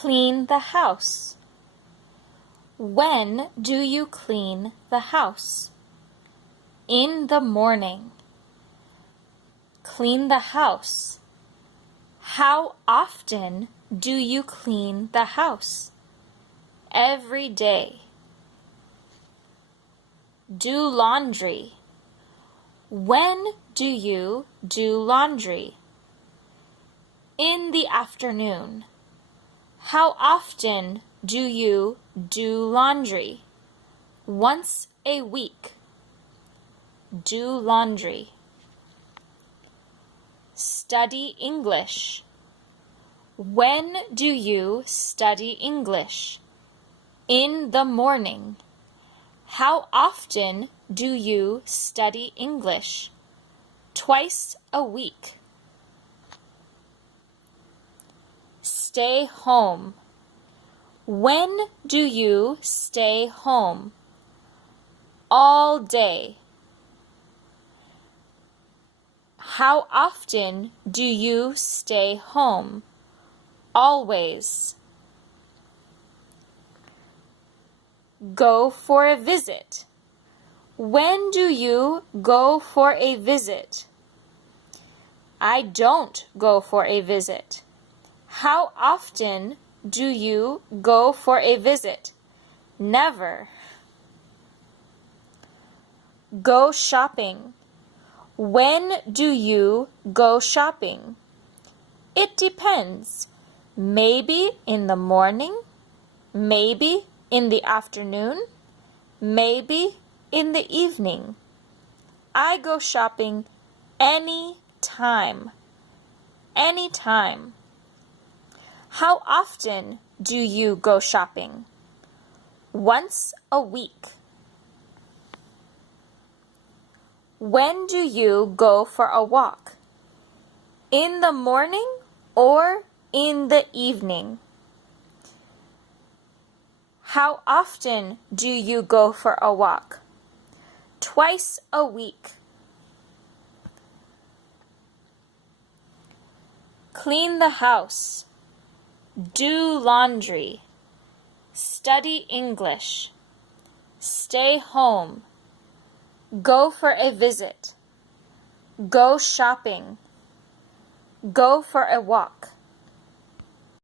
Clean the house. When do you clean the house? In the morning. Clean the house. How often do you clean the house? Every day. Do laundry. When do you do laundry? In the afternoon. How often do you do laundry? Once a week. Do laundry. Study English. When do you study English? In the morning. How often do you study English? Twice a week. Stay home. When do you stay home? All day. How often do you stay home? Always. Go for a visit. When do you go for a visit? I don't go for a visit. How often do you go for a visit? Never. Go shopping. When do you go shopping? It depends. Maybe in the morning, maybe in the afternoon, maybe in the evening. I go shopping any time. Anytime. How often do you go shopping? Once a week. When do you go for a walk? In the morning or in the evening? How often do you go for a walk? Twice a week. Clean the house. Do laundry. Study English. Stay home. Go for a visit. Go shopping. Go for a walk.